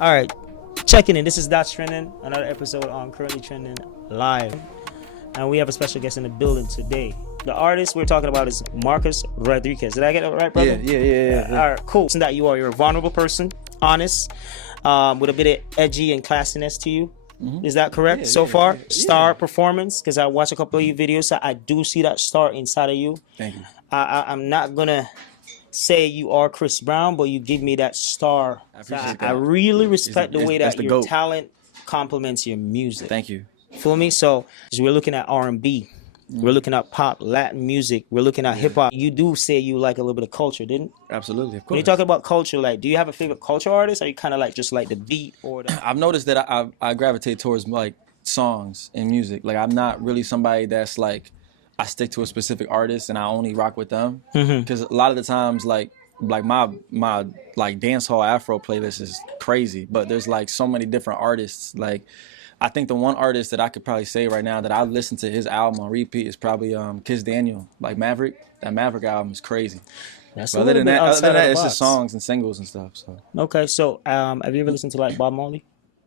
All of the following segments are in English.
All right, checking in. This is That's Trending, another episode on Currently Trending Live. And we have a special guest in the building today. The artist we're talking about is Marcus Rodriguez. Did I get it right, brother? Yeah. All right, cool. So that you're a vulnerable person, honest, with a bit of edgy and classiness to you. Mm-hmm. Is that correct so far? Star performance, because I watched a couple of your videos, so I do see that star inside of you. Thank you. I'm not going to say you are Chris Brown, but you give me that star. I appreciate that. I really respect the way that your GOAT. talent complements your music. Thank you. Feel me? So we're looking at R&B, we're looking at pop, Latin music, we're looking at hip hop. You do say you like a little bit of culture, didn't? Absolutely, of course. When you talk about culture, like, do you have a favorite culture artist, or you kind of like just like the beat or the? I've noticed that I gravitate towards like songs and music. Like I'm not really somebody that's like I stick to a specific artist and I only rock with them. Because a lot of the times like my like dance hall Afro playlist is crazy, but there's like so many different artists. Like I think the one artist that I could probably say right now that I listen to his album on repeat is probably Kiss Daniel, like Maverick. That Maverick album is crazy. That's But other than that, it's just songs and singles and stuff. So okay, so have you ever listened to like Bob Marley?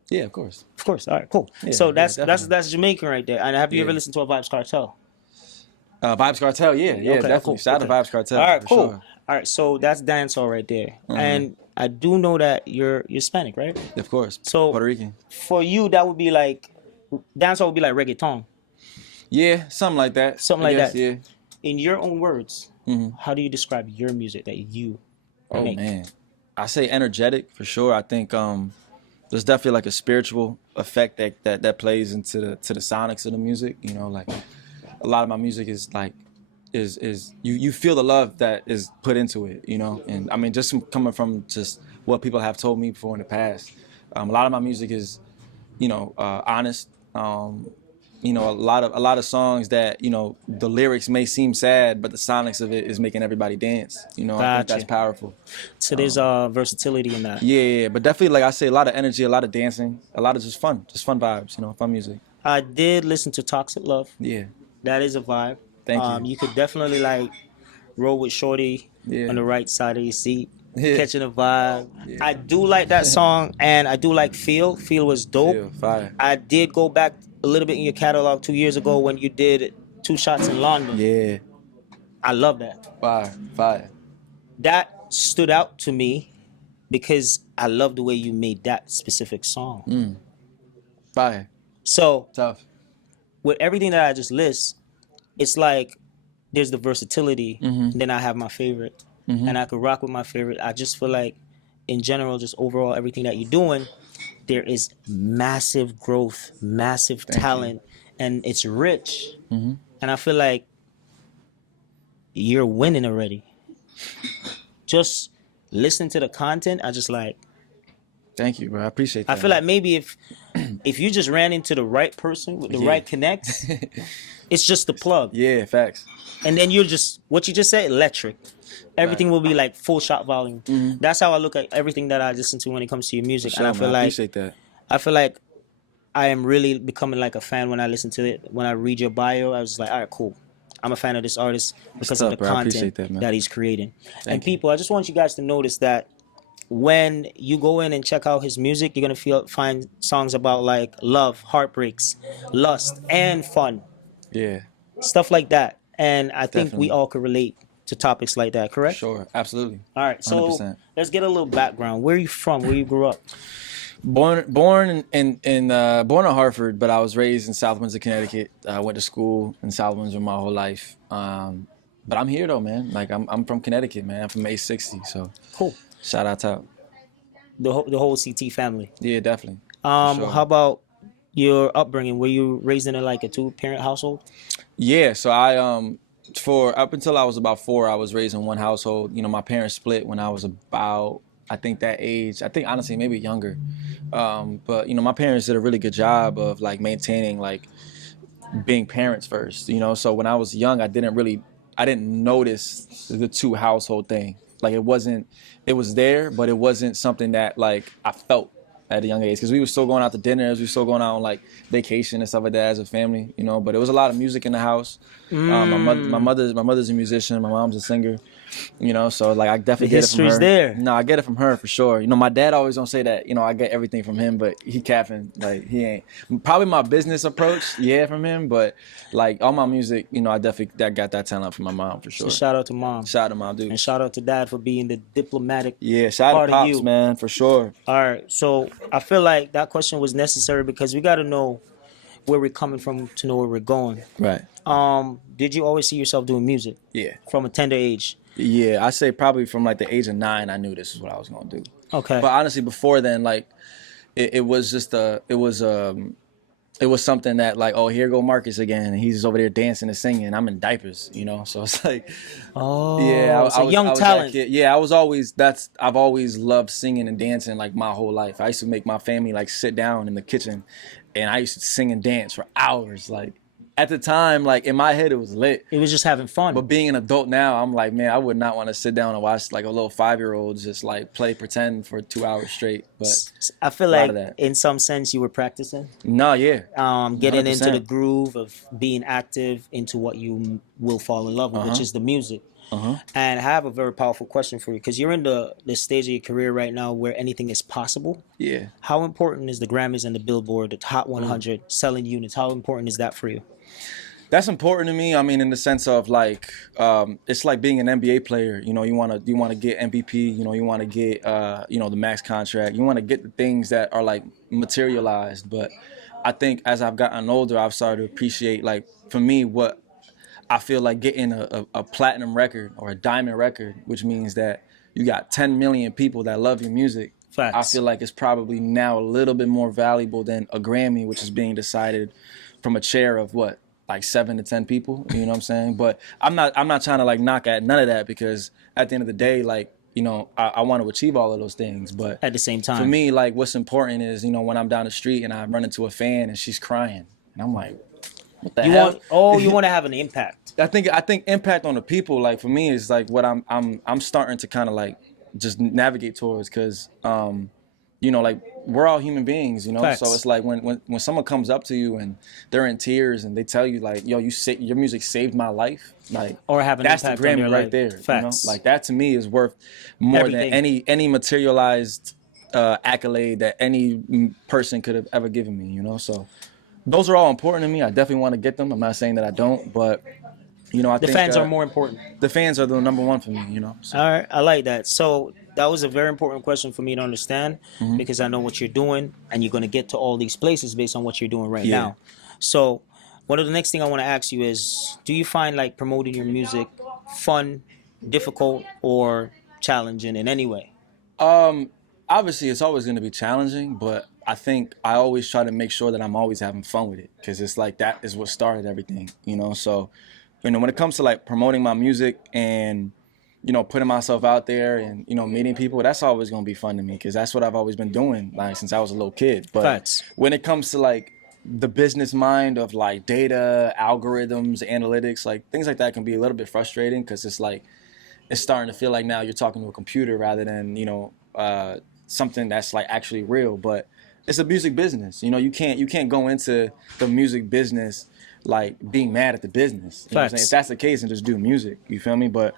yeah, of course. Of course. All right, cool. Yeah, So that's definitely. Jamaican right there. And have you ever listened to a Vibes Cartel? Vibes Cartel, yeah, Okay, definitely. cool. Shout out to Vibes Cartel. All right, for cool. sure. All right, so that's dancehall right there. And I do know that you're Hispanic, right? Of course. So Puerto Rican. for you, that would be like dancehall would be like reggaeton, Yeah, something like that. something I like guess, that. Yeah. In your own words, how do you describe your music that you Oh make? man, I say energetic for sure. I think there's definitely like a spiritual effect that plays into the sonics of the music. You know, like a lot of my music is like is you feel the love that is put into it. You know, and I mean just coming from just what people have told me before in the past. A lot of my music is honest. You know, a lot of songs that, you know, the lyrics may seem sad, but the sonics of it is making everybody dance. You know, I think Gotcha. that's powerful. So there's versatility in that. Yeah, but definitely, like I say, a lot of energy, a lot of dancing, a lot of just fun vibes, you know, fun music. I did listen to Toxic Love. Yeah, That is a vibe. Thank you. You could definitely like roll with Shorty Yeah. on the right side of your seat, Yeah. catching a vibe. Yeah. I do like that song, and I do like Feel. Feel was dope. Feel, fire. I did go back a little bit in your catalog 2 years ago when you did Two Shots in London. Yeah, I love that. fire. That stood out to me because I love the way you made that specific song. Fire. So Tough. with everything that I just list, it's like there's the versatility, and then I have my favorite, and I could rock with my favorite. I just feel like, in general, just overall, everything that you're doing, there is massive growth, massive talent, and it's rich. And I feel like you're winning already. Just listen to the content. I just like. Thank you, bro. I appreciate that. I feel like maybe if you just ran into the right person with the right connects, it's just the plug. Yeah, facts. And then you're just, what you just said, electric. Everything will be like full shot volume. That's how I look at everything that I listen to when it comes to your music. Sure, and I feel man, like appreciate that. I feel like I am really becoming like a fan when I listen to it. When I read your bio, I was just like, all right, cool. I'm a fan of this artist because of the tough, bro. I appreciate content that, man. that he's creating. And Thank you. people, I just want you guys to notice that when you go in and check out his music, you're gonna find songs about like love, heartbreaks, lust, and fun, Yeah, stuff like that. And I think we Definitely. all could relate to topics like that, correct? sure, absolutely. All right, so 100%. let's get a little background. Where are you from? Where you grew up? Born in Hartford, but I was raised in South Windsor, Connecticut. I went to school in South Windsor my whole life. But I'm here though, man. Like I'm from Connecticut, man. I'm from A60, so Cool. shout out. The whole CT family. Yeah, definitely. For sure. How about your upbringing? Were you raised in like a 2-parent household? Yeah, so I for up until I was about 4, I was raised in one household. You know, my parents split when I was about, I think that age. I think honestly maybe younger. But you know, my parents did a really good job of like maintaining like being parents first. You know, so when I was young, I didn't notice the 2 household thing. Like it was there, but it wasn't something that like I felt at a young age, because we were still going out to dinners, we were still going out on like vacation and stuff like that as a family, you know. But it was a lot of music in the house. My mother's a musician, my mom's a singer. You know, so like I definitely The get it from her. history's there. No, I get it from her for sure. You know, my dad always don't say that. You know, I get everything from him, but he capping. Like he ain't. Probably my business approach, yeah, from him. But like all my music, you know, I definitely got that talent from my mom for sure. So shout out to mom. Shout out to mom, dude. And shout out to dad for being the diplomatic Yeah, shout out part to of pops, you. man, for sure. All right. So I feel like that question was necessary because we got to know where we're coming from to know where we're going. Right. Did you always see yourself doing music Yeah. from a tender age? Yeah, I say probably from like the age of 9, I knew this is what I was gonna do. Okay. But honestly, before then, like, it was just it was something that like, oh, here go Marcus again, and he's over there dancing and singing. I'm in diapers, you know. So it's like, Oh, yeah, it's a young I was talent. that kid. Yeah, I've always loved singing and dancing like my whole life. I used to make my family like sit down in the kitchen, and I used to sing and dance for hours. Like at the time, like in my head, it was lit. It was just having fun. But being an adult now, I'm like, man, I would not want to sit down and watch like a little 5-year-old just like play pretend for 2 hours straight. But I feel a lot like of that. in some sense you were practicing. No, yeah. Getting into 100%. the groove of being active into what you will fall in love with, which is the music. And I have a very powerful question for you because you're in the stage of your career right now where anything is possible. Yeah. How important is the Grammys and the Billboard, the Hot 100 selling units? How important is that for you? That's important to me. I mean, in the sense of like, it's like being an NBA player. You know, you wanna get MVP. You know, you wanna get the max contract. You wanna get the things that are like materialized. But I think as I've gotten older, I've started to appreciate like for me what I feel like getting a platinum record or a diamond record, which means that you got 10 million people that love your music. Facts. I feel like it's probably now a little bit more valuable than a Grammy, which is being decided from a chair of what? Like 7 to 10 people, you know what I'm saying? But I'm not trying to like knock at none of that because at the end of the day, like, you know, I want to achieve all of those things. But At the same time. for me, like what's important is, you know, when I'm down the street and I run into a fan and she's crying and I'm like, what the hell? You want to have an impact. I think impact on the people, like for me, is like what I'm starting to kind of like just navigate towards because you know, like we're all human beings, you know. Facts. So it's like when someone comes up to you and they're in tears and they tell you like, yo, your music saved my life, like Or have an that's the impact on Grammy their right life. there. Facts. You know, like that to me is worth more Everything. than any materialized accolade that any person could have ever given me, you know. So those are all important to me. I definitely want to get them. I'm not saying that I don't, but you know, I think The fans are more important. the fans are the number one for me, you know. So. All right, I like that. So that was a very important question for me to understand because I know what you're doing and you're going to get to all these places based on what you're doing right Yeah. now. So one of the next thing I want to ask you is, do you find like promoting your music fun, difficult, or challenging in any way? Obviously, it's always going to be challenging, but I think I always try to make sure that I'm always having fun with it because it's like that is what started everything, you know. So, you know, when it comes to like promoting my music and you know putting myself out there and you know meeting people, that's always going to be fun to me because that's what I've always been doing like since I was a little kid. But Facts. when it comes to like the business mind of like data, algorithms, analytics, like things like that can be a little bit frustrating because it's like it's starting to feel like now you're talking to a computer rather than you know something that's like actually real. But it's a music business, you know. You can't go into the music business like being mad at the business. You know what I'm saying? If that's the case, then just do music. You feel me? But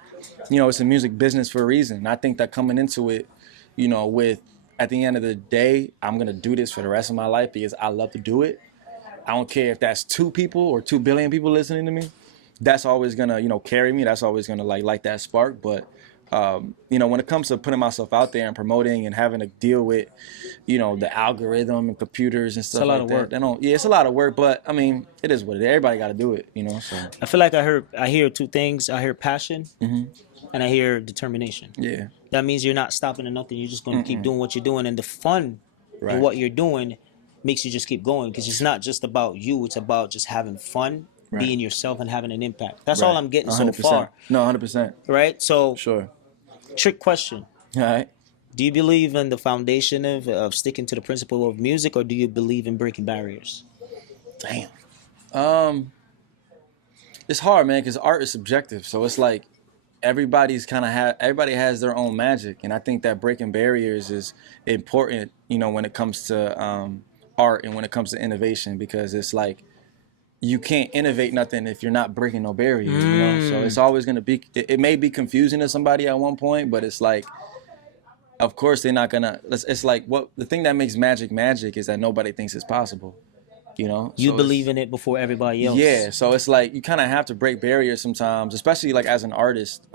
you know, it's a music business for a reason. And I think that coming into it, you know, with at the end of the day, I'm gonna do this for the rest of my life because I love to do it. I don't care if that's 2 people or 2 billion people listening to me. That's always gonna, you know, carry me. That's always gonna like light that spark. But you know, when it comes to putting myself out there and promoting and having to deal with, you know, the algorithm and computers and stuff a lot like of work. that. It's a lot of work, but I mean, it is what it is. Everybody got to do it, you know. So I feel like I hear 2 things. I hear passion and I hear determination. yeah, That means you're not stopping at nothing. You're just going to keep doing what you're doing. And the fun Right. in what you're doing makes you just keep going because it's not just about you. It's about just having fun, Right. being yourself, and having an impact. That's all Right. I'm getting 100%. so far. No, 100%. Right? So, Sure. trick question. All right. Do you believe in the foundation of sticking to the principle of music, or do you believe in breaking barriers? Damn. It's hard, man, because art is subjective. So it's like everybody has their own magic, and I think that breaking barriers is important. You know, when it comes to art and when it comes to innovation, because it's like you can't innovate nothing if you're not breaking no barriers, you know? So it's always going to be, it may be confusing to somebody at one point, but it's like, of course they're not going to, it's like, what the thing that makes magic is that nobody thinks it's possible, you know? You So believe in it before everybody else. yeah, so it's like, you kind of have to break barriers sometimes, especially like as an artist,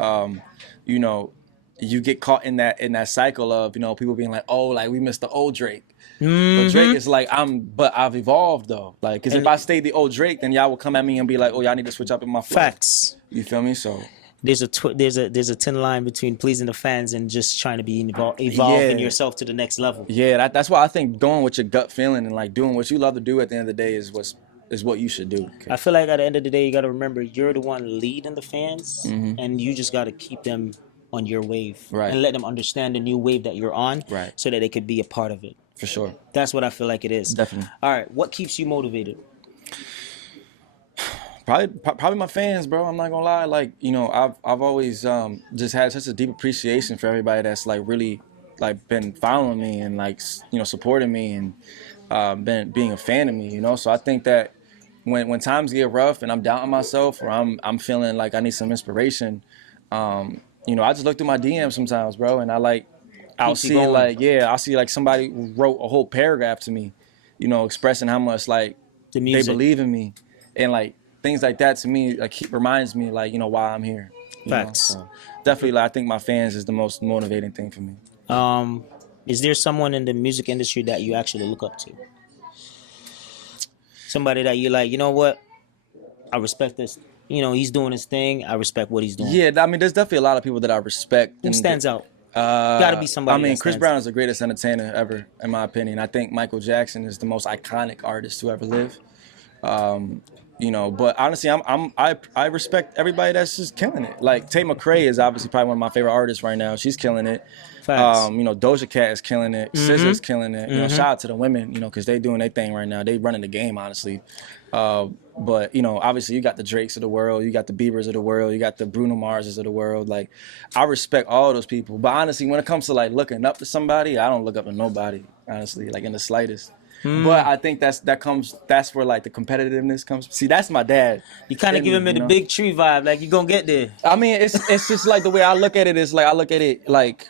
you know, you get caught in that cycle of, you know, people being like, oh, like we missed the old Drake. But Drake is like, but I've evolved though. Like, cause if I stayed the old Drake, then y'all would come at me and be like, oh, y'all need to switch up in my flow. Facts. You feel me? So there's a thin line between pleasing the fans and just trying to be evolving yourself to the next level. Yeah, that's why I think going with your gut feeling and like doing what you love to do at the end of the day is what you should do. I feel like at the end of the day, you got to remember you're the one leading the fans, and you just got to keep them on your wave, right, and let them understand the new wave that you're on, right, so that they could be a part of it. For sure. That's what I feel like it is. Definitely. All right, what keeps you motivated? Probably my fans, bro. I'm not gonna lie. Like, you know, I've always just had such a deep appreciation for everybody that's like really like been following me and like, you know, supporting me and been being a fan of me, you know. So I think that when times get rough and I'm doubting myself or I'm feeling like I need some inspiration, you know, I just look through my DMs sometimes, bro, and I'll see like somebody wrote a whole paragraph to me, you know, expressing how much like they believe in me, and like things like that to me like reminds me like, you know, why I'm here. Facts. So definitely, like, I think my fans is the most motivating thing for me. Is there someone in the music industry that you actually look up to? Somebody that you like, you know what? I respect this. You know, he's doing his thing. I respect what he's doing. Yeah, I mean, there's definitely a lot of people that I respect. Who stands out? Gotta be somebody. I mean, Chris Brown is the greatest entertainer ever, in my opinion. I think Michael Jackson is the most iconic artist to ever live. You know, but honestly, I respect everybody that's just killing it. Like Tate McRae is obviously probably one of my favorite artists right now. She's killing it. Facts. You know, Doja Cat is killing it. SZA's killing it. You know, shout out to the women, you know, because they doing their thing right now. They running the game, honestly. But, you know, obviously you got the Drakes of the world, you got the Biebers of the world, you got the Bruno Marses of the world. Like, I respect all those people. But honestly, when it comes to like looking up to somebody, I don't look up to nobody, honestly, like in the slightest. But I think that's where like the competitiveness comes. See, that's my dad. You kind of giving me the big tree vibe, like you gonna get there. I mean, it's just like the way I look at it is like I look at it like,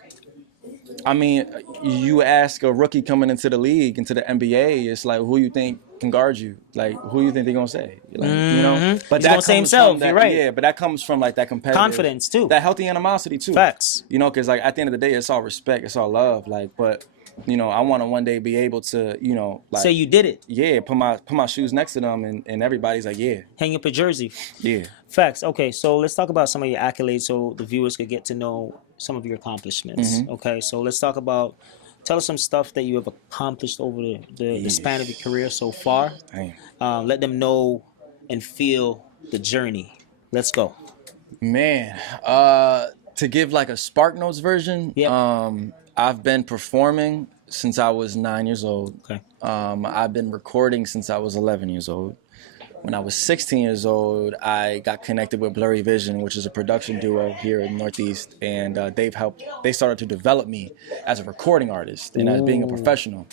I mean, you ask a rookie coming into the league, into the NBA, it's like, who you think can guard you? Like, who you think they're gonna say? Like, you know, but he's gonna say himself. You're right. Yeah, but that comes from like that competitive confidence too, that healthy animosity too. Facts. You know, because like at the end of the day, it's all respect, it's all love. Like, but you know, I want to one day be able to, you know, like say you did it. Yeah, put my shoes next to them, and everybody's like, yeah, hang up a jersey. Yeah. Facts. Okay, so let's talk about some of your accolades, so the viewers could get to know some of your accomplishments. Okay, so let's talk about. Tell us some stuff that you have accomplished over the span of your career so far. Let them know and feel the journey. Let's go. Man, to give like a Spark Notes version, I've been performing since I was 9 years old. Okay. I've been recording since I was 11 years old. When I was 16 years old, I got connected with Blurry Vision, which is a production duo here in Northeast, and they started to develop me as a recording artist and as being a professional.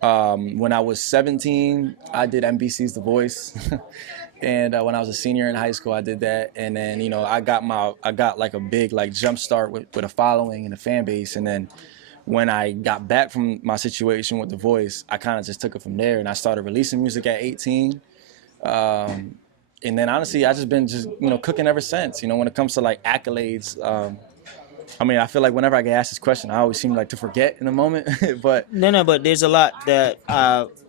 When I was 17, I did NBC's The Voice. And when I was a senior in high school, I did that. And then, you know, I got like a big like jump start with a following and a fan base. And then when I got back from my situation with The Voice, I kind of just took it from there, and I started releasing music at 18. And then honestly, I just been you know, cooking ever since. You know, when it comes to like accolades, I mean, I feel like whenever I get asked this question, I always seem like to forget in a moment. But but there's a lot that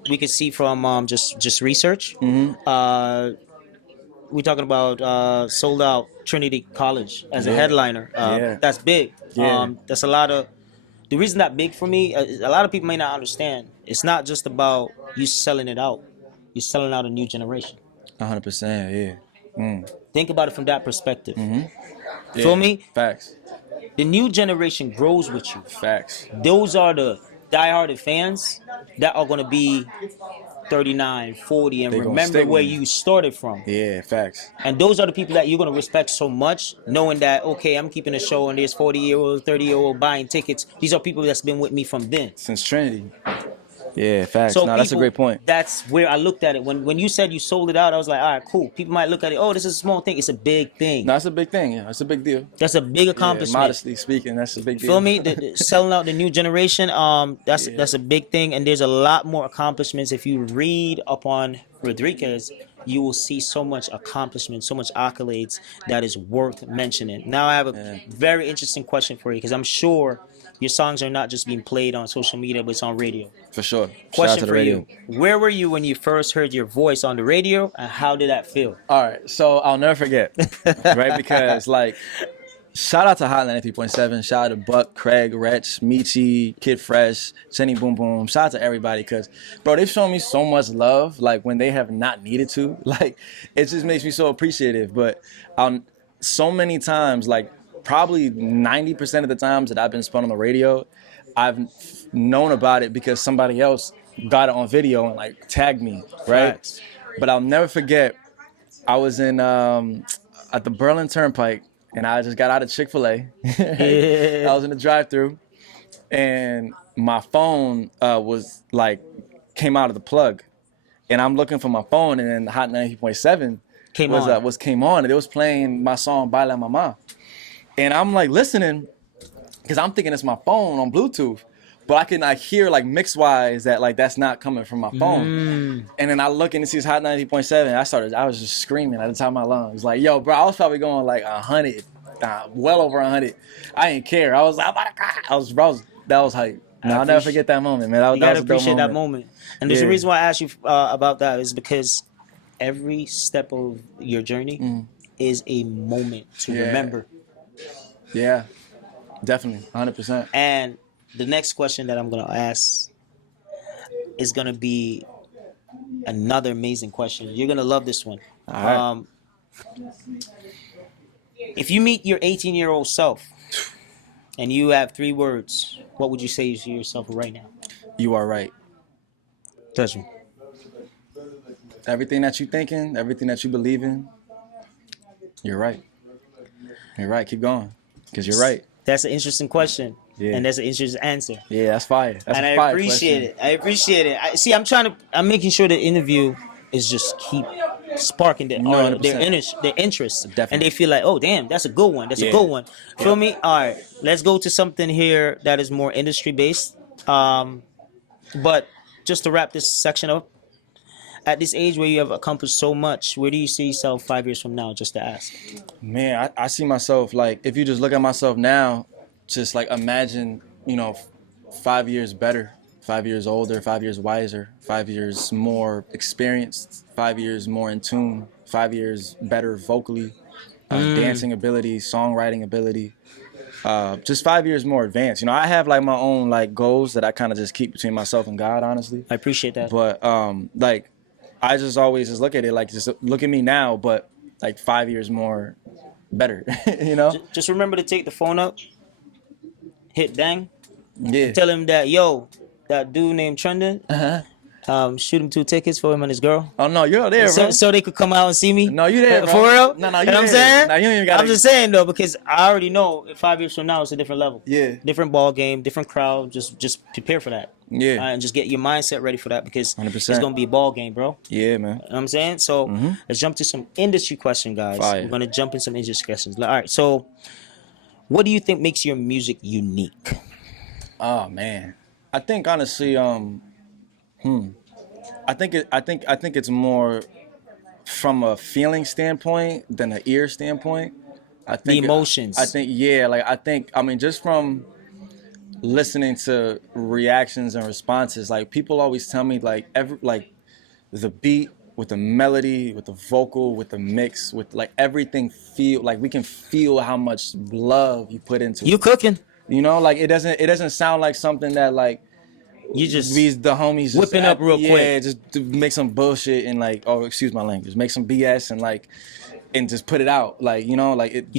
we could see from just research. We're talking about sold out Trinity College as a headliner. That's big. That's a lot of. The reason that big for me, a lot of people may not understand. It's not just about you selling it out. You're selling out a new generation. 100%, yeah. Think about it from that perspective. Feel me? Facts. The new generation grows with you. Facts. Those are the diehard fans that are going to be 39, 40, and remember where you started from. Yeah, facts. And those are the people that you're going to respect so much, knowing that, okay, I'm keeping a show and there's 40-year-old, 30-year-old buying tickets. These are people that's been with me from then. Since Trinity. Yeah, facts. So No, that's a great point. That's where I looked at it. When you said you sold it out, I was like, all right, cool. People might look at it, oh, this is a small thing. It's a big thing. No, that's a big thing. Yeah, it's a big deal. That's a big Yeah, accomplishment. modestly speaking, that's a big deal. Feel me? Selling out the new generation, that's a big thing, and there's a lot more accomplishments. If you read upon Rodriguez, you will see so much accomplishment, so much accolades that is worth mentioning. Now I have a very interesting question for you, because I'm sure your songs are not just being played on social media, but it's on radio. For sure. Shout out Question to the for radio. you: where were you when you first heard your voice on the radio, and how did that feel? All right, so I'll never forget, right? Because like, shout out to Hotline 93.7. Shout out to Buck, Craig, Retch, Michi, Kid Fresh, Jenny Boom Boom. Shout out to everybody, because, bro, they've shown me so much love, like, when they have not needed to. Like, it just makes me so appreciative. But so many times, like, probably 90% of the times that I've been spun on the radio, I've known about it because somebody else got it on video and, like, tagged me, right? Facts. But I'll never forget, I was in at the Berlin Turnpike, and I just got out of Chick-fil-A. Yeah. I was in the drive-thru, and my phone was like came out of the plug, and I'm looking for my phone, and then the Hot 90.7 came on, and it was playing my song "Baila Mama," and I'm like listening, because I'm thinking it's my phone on Bluetooth. But I can like hear like mix wise that like that's not coming from my phone. And then I look and it sees Hot 90.7. I was just screaming at the top of my lungs. Like, yo, bro, I was probably going like 100, well over 100. I didn't care. I was like, that was hype. I'll never forget that moment, man. You gotta appreciate that moment. And there's a reason why I asked you about that is because every step of your journey is a moment to remember. Yeah, definitely, 100%. And the next question that I'm gonna ask is gonna be another amazing question. You're gonna love this one. All right. If you meet your 18-year-old self and you have 3 words, what would you say to yourself right now? You are right. Touch me. Everything that you're thinking, everything that you believe in, you're right. You're right. Keep going, because you're right. That's an interesting question. Yeah. And that's an interesting answer. Yeah, that's fire. That's and a I fire appreciate question. it. I appreciate it. I'm making sure the interview is just keep sparking their interest. Definitely. And they feel like, oh, damn, that's a good one. That's a good one. Feel me? All right, let's go to something here that is more industry based. But just to wrap this section up, at this age where you have accomplished so much, where do you see yourself 5 years from now, just to ask? Man, I see myself, like, if you just look at myself now, just like imagine, 5 years better, 5 years older, 5 years wiser, 5 years more experienced, 5 years more in tune, 5 years better vocally, dancing ability, songwriting ability, just 5 years more advanced. I have like my own like goals that I kind of just keep between myself and God, honestly. I appreciate that. But like, I just always just look at it like, just look at me now, but like 5 years more better, Just remember to take the phone up, hit dang, Yeah. tell him that, yo, that dude named Trendon, shoot him 2 tickets for him and his girl. Oh no, you're there, bro. So they could come out and see me. No, you there, bro. For real? No, You you know what I'm there. saying? No, you ain't even gotta. I'm just saying though, because I already know 5 years from now it's a different level. Yeah. Different ball game, different crowd. Just prepare for that. Yeah. And just get your mindset ready for that, because 100%. it's gonna be a ball game, bro. Yeah, man. You know what I'm saying? So let's jump to some industry question, guys. Fire. We're gonna jump in some industry questions. All right. So, what do you think makes your music unique? Oh man, I think honestly, I think it's more from a feeling standpoint than an ear standpoint. I think The emotions. I mean, just from listening to reactions and responses, like people always tell me like the beat with the melody, with the vocal, with the mix, with like everything we can feel how much love you put into it. You cooking? Like it doesn't sound like something that like You just the homies just whipping up real quick. Yeah, just to make some bullshit and like, oh, excuse my language, make some BS and just put it out. Like, You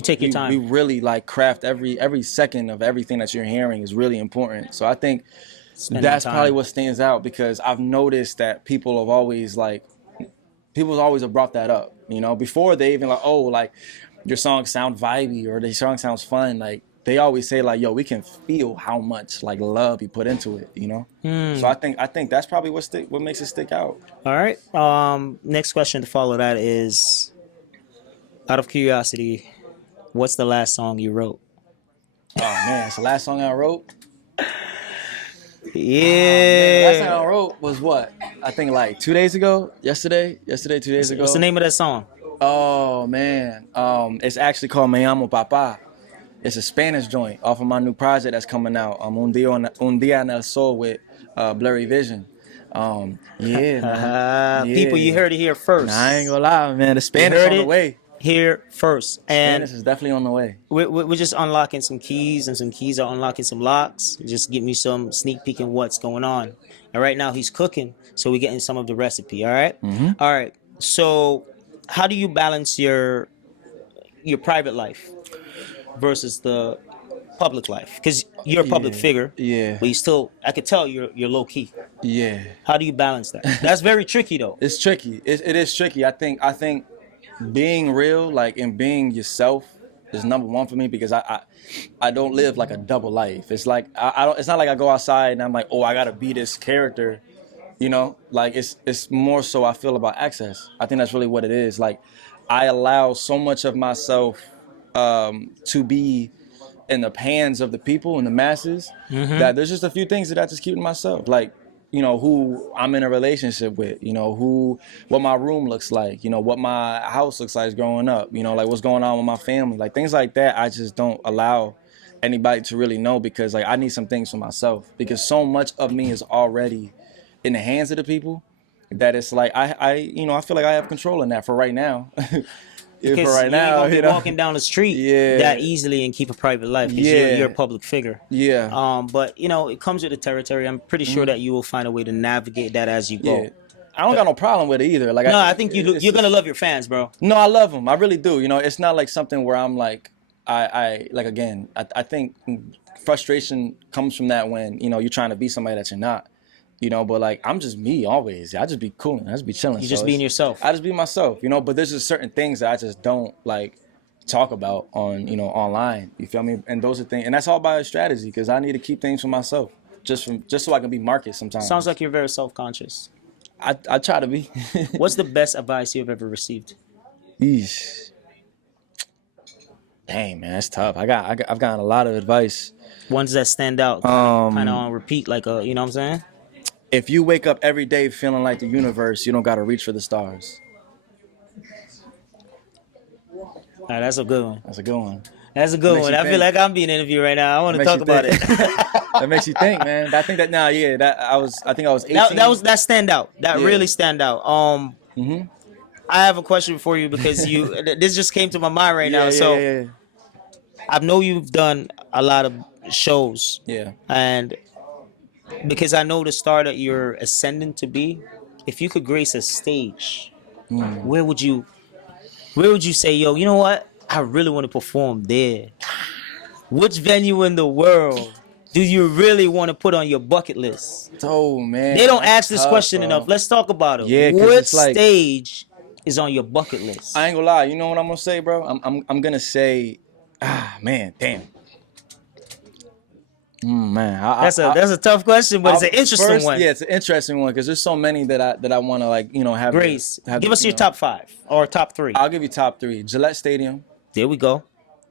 take your time. We really like craft every second of everything that you're hearing is really important. So I think that's probably what stands out, because I've noticed that people have always have brought that up, before they even like, oh, like your song sound vibey or the song sounds fun. Like they always say like, yo, we can feel how much like love you put into it, you know. So I think that's probably what makes it stick out. All right. Next question to follow that is, out of curiosity, what's the last song you wrote? Oh man, it's the last song I wrote. Yeah. The last song I wrote was what? I think like 2 days ago. Yesterday, 2 days ago. What's the name of that song? Oh man, it's actually called Me Llamo Papá. It's a Spanish joint off of my new project that's coming out. Un Día en el Sol with Blurry Vision. Yeah, man. People, you heard it here first. Nah, I ain't gonna lie, man. The Spanish on the way. Here first, and Spanish is definitely on the way. We're just unlocking some keys, and some keys are unlocking some locks. Just give me some sneak peek in what's going on. And right now he's cooking, so we're getting some of the recipe. All right? All right. So, how do you balance your private life versus the public life? Because you're a public figure. Yeah. But you still, I could tell you're low key. Yeah. How do you balance that? That's very tricky, though. It's tricky. It is tricky. I think being real, like, and being yourself is number one for me, because I don't live like a double life. It's like I don't. It's not like I go outside and I'm like, oh, I gotta be this character, you know. Like it's more so I feel about access. I think that's really what it is. Like I allow so much of myself to be in the hands of the people and the masses that there's just a few things that I just keep to myself. Like, you know, who I'm in a relationship with, you know, what my room looks like, you know, what my house looks like growing up, you know, like what's going on with my family, like things like that. I just don't allow anybody to really know, because like I need some things for myself, because so much of me is already in the hands of the people that it's like I feel like I have control in that for right now. Because for right you now, ain't gonna be walking down the street that easily and keep a private life, because you're a public figure. Yeah. But you know, it comes with the territory. I'm pretty sure that you will find a way to navigate that as you go. Yeah. I don't got no problem with it either. Like I think you're gonna love your fans, bro. No, I love them. I really do. You know, it's not like something where I'm like, I think frustration comes from that when, you know, you're trying to be somebody that you're not. You know, but like I'm just me always. I just be cool. I just be chilling. You just being yourself. I just be myself, you know. But there's just certain things that I just don't like talk about on, you know, online. You feel me? And those are things, and that's all by a strategy, because I need to keep things for myself, just so I can be market sometimes. Sounds like you're very self-conscious. I try to be. What's the best advice you've ever received? Eesh. Dang, man, that's tough. I've gotten a lot of advice. Ones that stand out, kind of on repeat, like you know what I'm saying? If you wake up every day feeling like the universe, you don't got to reach for the stars. All right, that's a good one. That's a good one. That's a good one. I feel like I'm being interviewed right now. I want to talk about it. That makes you think, man. I think that I think I was 18. That stand out. That really stand out. I have a question for you, because this just came to my mind right now. So I know you've done a lot of shows. Yeah. And because I know the star that you're ascending to be, if you could grace a stage, where would you say, yo, you know what? I really want to perform there. Which venue in the world do you really want to put on your bucket list? Oh, man. They don't ask this question enough. Let's talk about it. Yeah, what stage is on your bucket list? I ain't gonna lie. You know what I'm gonna say, bro? I'm gonna say, man, damn. Man, that's a tough question, but it's an interesting one. Yeah, it's an interesting one, because there's so many that I want to, like, you know, have. Grace, give us your top 5 or top 3. I'll give you top 3. Gillette Stadium. There we go.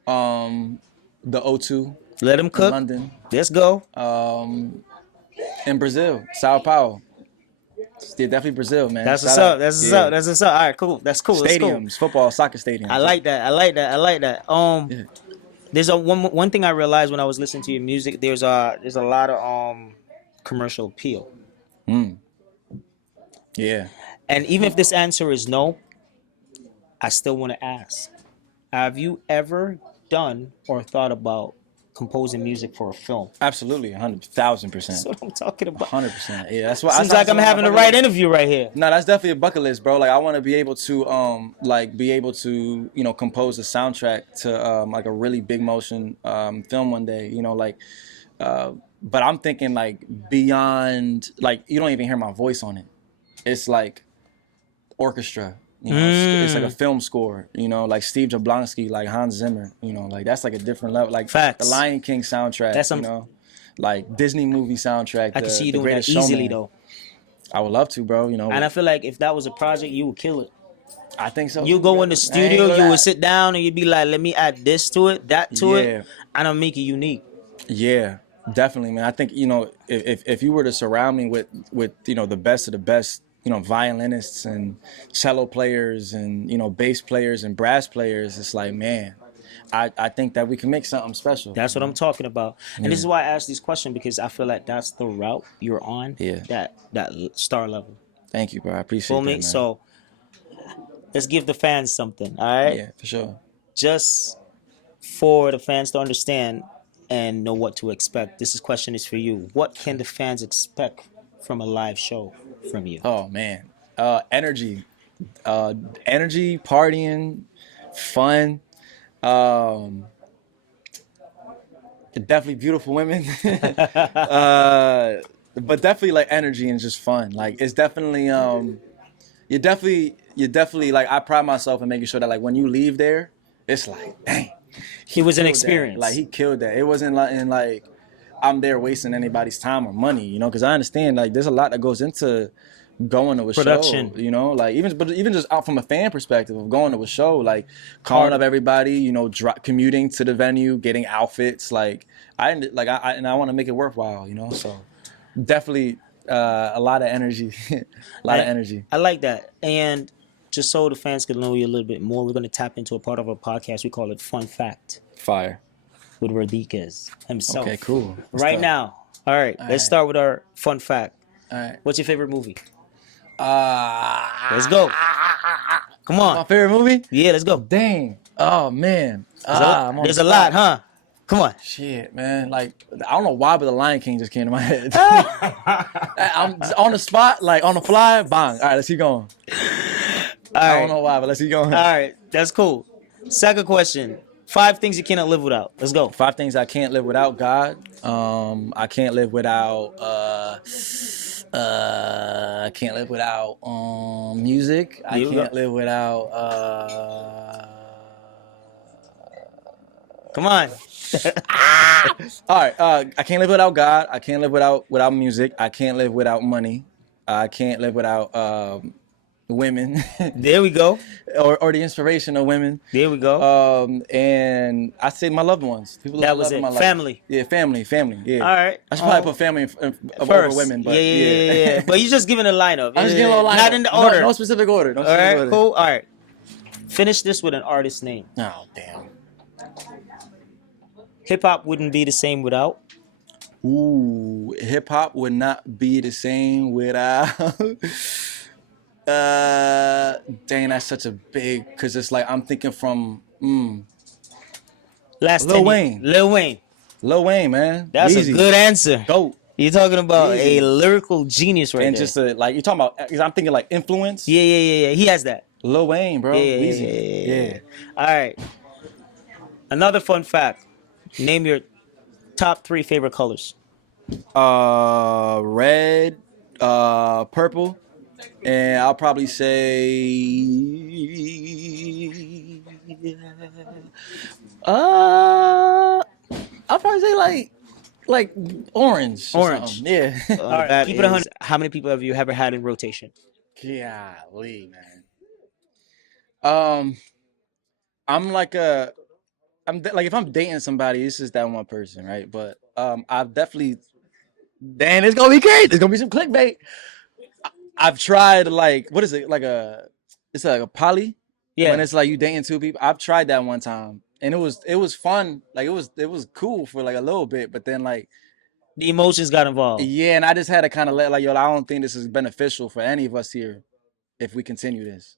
The O2. Let them cook. London. Let's go. In Brazil, Sao Paulo. Yeah, definitely Brazil, man. That's what's up. That's what's up. All right, cool. That's cool. Stadiums, football, soccer stadiums. I like that. There's one thing I realized when I was listening to your music. There's a lot of commercial appeal. Yeah. And even if this answer is no, I still want to ask: have you ever done or thought about composing music for a film? Absolutely, 100,000%. That's what I'm talking about. 100%. Yeah, that's what. Seems like I'm having the right interview right here. No, that's definitely a bucket list, bro. Like I want to be able to, you know, compose a soundtrack to like a really big motion film one day. You know, like, but I'm thinking like beyond, like you don't even hear my voice on it. It's like orchestra. You know, it's like a film score. You know, like Steve Jablonsky, like Hans Zimmer. You know, like that's like a different level. Like Facts. the Lion King soundtrack. That's you know, like Disney movie soundtrack. I can see you the doing that Greatest easily Showman. though. I would love to, bro. You know, And I feel like if that was a project, you would kill it. I think so. You go in the studio, you would sit down and you'd be like, let me add this to it, that to it, and I'll make it unique. Yeah, definitely, man. I think, you know, if you were to surround me with you know, the best of the best, you know, violinists and cello players and, you know, bass players and brass players, it's like, man, I think that we can make something special. That's what I'm talking about. And this is why I asked this question, because I feel like that's the route you're on. Yeah. That star level. Thank you, bro. I appreciate that, man. So let's give the fans something, all right? Yeah, for sure. Just for the fans to understand and know what to expect. This question is for you. What can the fans expect from a live show from you? Oh, man. Energy. Energy, partying, fun. Definitely beautiful women. But definitely like energy and just fun. Like it's definitely you're definitely like, I pride myself in making sure that like when you leave there, it's like, dang, He was an experience. that. Like he killed that. It wasn't like I'm there wasting anybody's time or money, you know, because I understand like there's a lot that goes into going to a Production. show, you know, like even just out from a fan perspective of going to a show, like calling up everybody, you know, commuting to the venue, getting outfits, like I want to make it worthwhile, you know, so definitely a lot of energy, I like that. And just so the fans can know you a little bit more, we're going to tap into a part of our podcast. We call it Fun Fact Fire with Rodriguez himself. Okay, cool. Now. All right, let's start with our fun fact. All right. What's your favorite movie? Let's go. Come on. My favorite movie? Yeah, let's go. Dang. Oh man. There's a lot, huh? Come on. Shit, man. Like I don't know why, but The Lion King just came to my head. I'm on the spot, like on the fly. Bang. All right, let's keep going. I don't know why, but let's keep going. All right, that's cool. Second question: 5 things you cannot live without. Let's go. 5 things I can't live without. God. I can't live without. I can't live without music. I can't live without. Come on. All right. I can't live without God. I can't live without music. I can't live without money. I can't live without women. There we go. or the inspiration of women. There we go. And I say my loved ones. People that was it. My life. Family. Yeah, family. Yeah. All right. I should probably put family over women, but yeah. But you're just giving a lineup. I'm just giving a little lineup. Not in the order. No specific order. All right. Cool. All right. Finish this with an artist name. Oh damn. Hip hop wouldn't be the same without. Ooh, hip hop would not be the same without. Dang, that's such a big, because it's like I'm thinking from Lil Wayne. Lil Wayne, man. That's Easy. a good answer. Goat. You're talking about Easy. a lyrical genius right and there. Just like you're talking about, because I'm thinking like influence. Yeah. He has that. Lil Wayne, bro. Easy. Yeah. All right. Another fun fact. Name your top 3 favorite colors. Red, purple, and I'll probably say I'll probably say like orange. Orange. Yeah. All right. Keep it 100. How many people have you ever had in rotation? Golly, man. I'm like if I'm dating somebody, it's just that one person, right? But I've definitely, damn, it's gonna be crazy. It's gonna be some clickbait. I've tried like, what is it? It's like a poly. Yeah. When it's like you dating 2 people. I've tried that one time, and it was fun. Like it was cool for like a little bit, but then like the emotions got involved. Yeah, and I just had to kind of let like, yo, I don't think this is beneficial for any of us here if we continue this.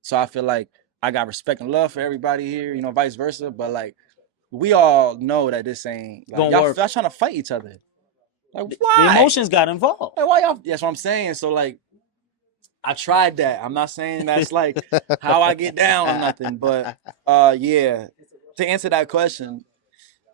So I feel like I got respect and love for everybody here, you know, vice versa. But like, we all know that this ain't like, y'all trying to fight each other. Like, why? The emotions got involved. Like, why y'all? That's what I'm saying. So like, I tried that. I'm not saying that's like how I get down or nothing. But yeah, to answer that question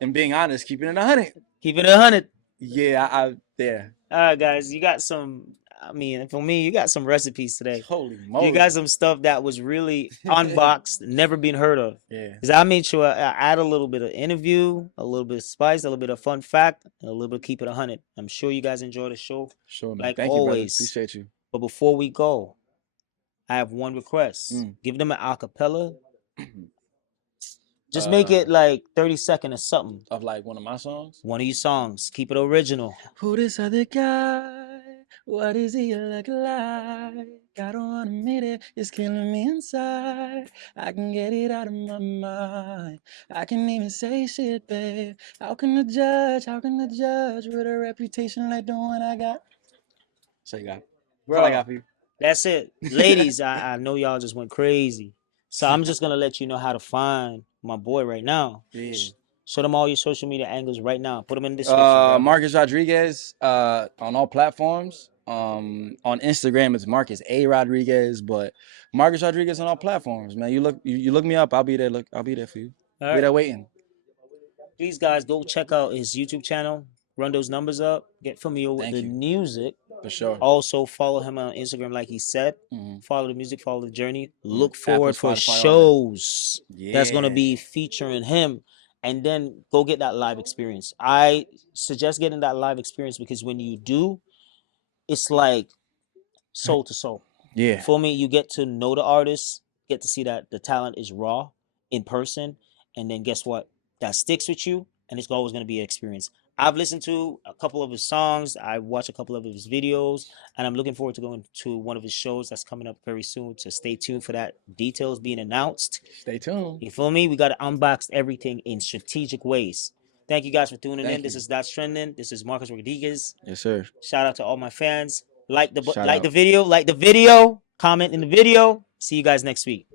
and being honest, keeping it 100. Keeping it 100. Yeah, yeah. All right, guys, you got some I mean, for me, you got some recipes today. Holy You moly. got some stuff that was really unboxed, never been heard of. Yeah. Because I made sure I add a little bit of interview, a little bit of spice, a little bit of fun fact, and a little bit of keep it 100. I'm sure you guys enjoy the show, Sure, man. like Thank you, brother. always. Appreciate you. But before we go, I have one request. Give them an acapella. Just make it like 30 seconds or something. Of like one of my songs? One of your songs. Keep it original. Who this other guy? What is he look like? I don't wanna admit it, it's killing me inside. I can get it out of my mind. I can even say shit, babe. How can the judge with a reputation like the one I got? So you got it. That's all I got for you. That's it. Ladies, I know y'all just went crazy. So I'm just going to let you know how to find my boy right now. Yeah. Show them all your social media angles right now. Put them in the description. Marcus Rodriguez on all platforms. On Instagram it's Marcus A Rodriguez, but Marcus Rodriguez on all platforms, man. You look me up, I'll be there. I'll be there for you. I'll be there waiting. Please, guys, go check out his YouTube channel. Run those numbers up. Get familiar with the music. For sure. Also, follow him on Instagram, like he said. Follow the music, follow the journey. Look forward for shows that's going to be featuring him. And then go get that live experience. I suggest getting that live experience because when you do, it's like soul to soul. Yeah. For me, you get to know the artist, get to see that the talent is raw in person. And then guess what? That sticks with you, and it's always going to be an experience. I've listened to a couple of his songs. I watched a couple of his videos, and I'm looking forward to going to one of his shows that's coming up very soon. So stay tuned for that. Details being announced. Stay tuned. You feel me? We got to unbox everything in strategic ways. Thank you guys for tuning in. This is That's Trending. This is Marcus Rodriguez. Yes, sir. Shout out to all my fans. Like the video, comment in the video. See you guys next week.